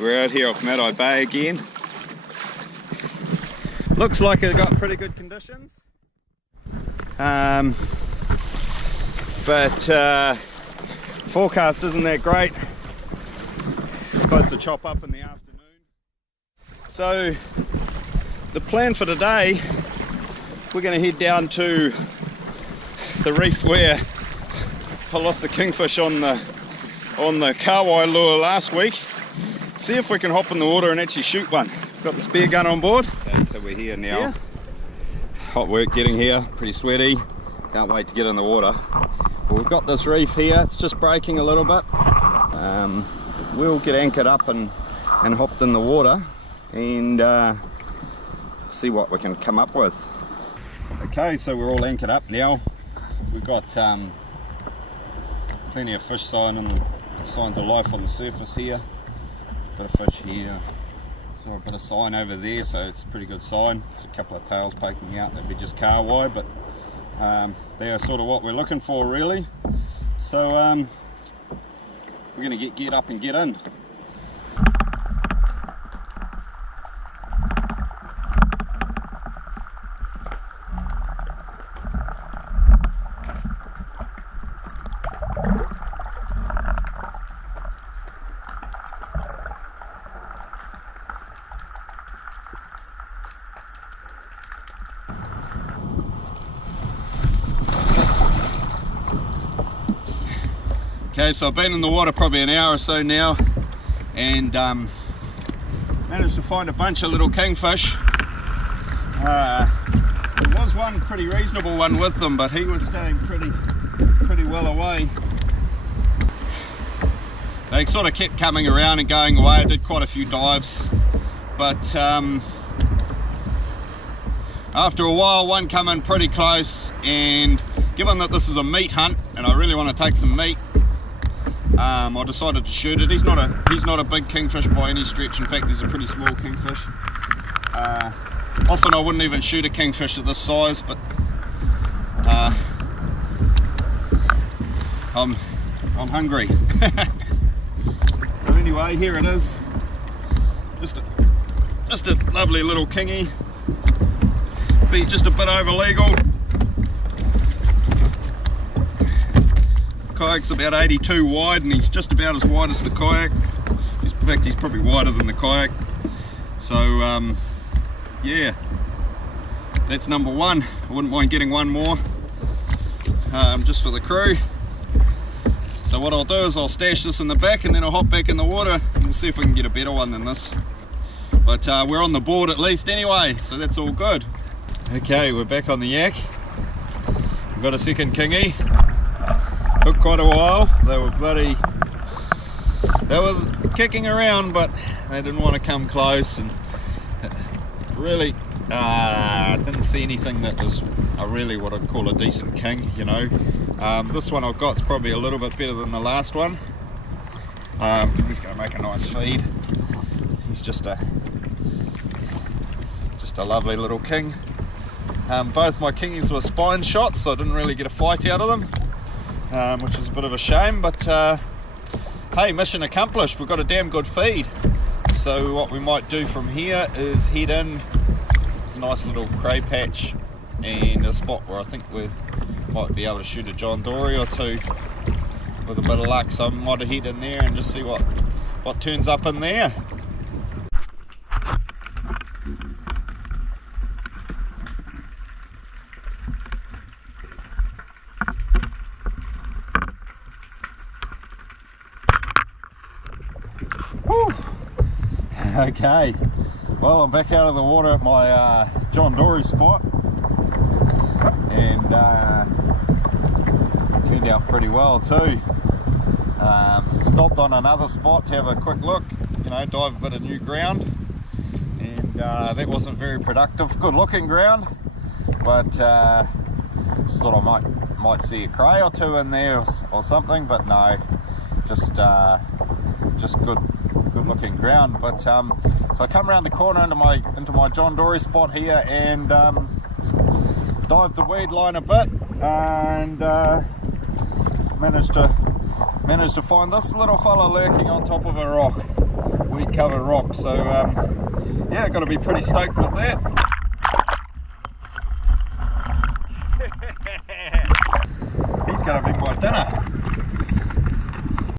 We're out here off Mad-Eye Bay again. Looks like it got pretty good conditions. But forecast isn't that great. It's supposed to chop up in the afternoon. So the plan for today, we're going to head down to the reef where I lost the kingfish on the Kayak lure last week. See if we can hop in the water and actually shoot one. Got the spear gun on board. Okay, so we're here now. Yeah. Hot work getting here, pretty sweaty. Can't wait to get in the water. Well, we've got this reef here, it's just breaking a little bit. We'll get anchored up and hopped in the water and see what we can come up with. Okay, so we're all anchored up now. We've got plenty of fish signs of life on the surface here. Bit of fish here. Saw a bit of sign over there, so it's a pretty good sign. It's a couple of tails poking out. That'd be just kayak, but they are sort of what we're looking for, really. So we're going to get geared up and get in. Okay, so I've been in the water probably an hour or so now and managed to find a bunch of little kingfish. There was one pretty reasonable one with them, but he was staying pretty well away. They sort of kept coming around and going away. I did quite a few dives, but after a while one come in pretty close, and given that this is a meat hunt and I really want to take some meat, I decided to shoot it. He's not a big kingfish by any stretch. In fact, he's a pretty small kingfish. Often I wouldn't even shoot a kingfish at this size, but I'm hungry. So anyway, here it is. Just a lovely little kingy. Be just a bit over legal. Kayak's about 82 wide, and he's just about as wide as the kayak. In fact, he's probably wider than the kayak. So yeah, that's number one. I wouldn't mind getting one more just for the crew. So what I'll do is I'll stash this in the back and then I'll hop back in the water and we'll see if we can get a better one than this. But we're on the board at least anyway, so that's all good. Okay, we're back on the yak. We've got a second kingy. Took quite a while. They were kicking around, but they didn't want to come close, and really didn't see anything that was really what I'd call a decent king, you know. This one I've got is probably a little bit better than the last one. He's going to make a nice feed. He's just a lovely little king. Both my kingies were spine shots, so I didn't really get a fight out of them. Which is a bit of a shame, but hey, mission accomplished. We've got a damn good feed. So what we might do from here is head in. There's a nice little cray patch and a spot where I think we might be able to shoot a John Dory or two with a bit of luck. So I might head in there and just see what turns up in there. Okay, well, I'm back out of the water at my John Dory spot, and turned out pretty well too. Stopped on another spot to have a quick look, you know, dive a bit of new ground, and that wasn't very productive. Good looking ground, but just thought I might see a cray or two in there or something, but no, just good looking ground. But so I come around the corner into my John Dory spot here and dived the weed line a bit and managed to find this little fella lurking on top of a rock. We weed covered rock. So yeah, got to be pretty stoked with that. He's going to be my dinner.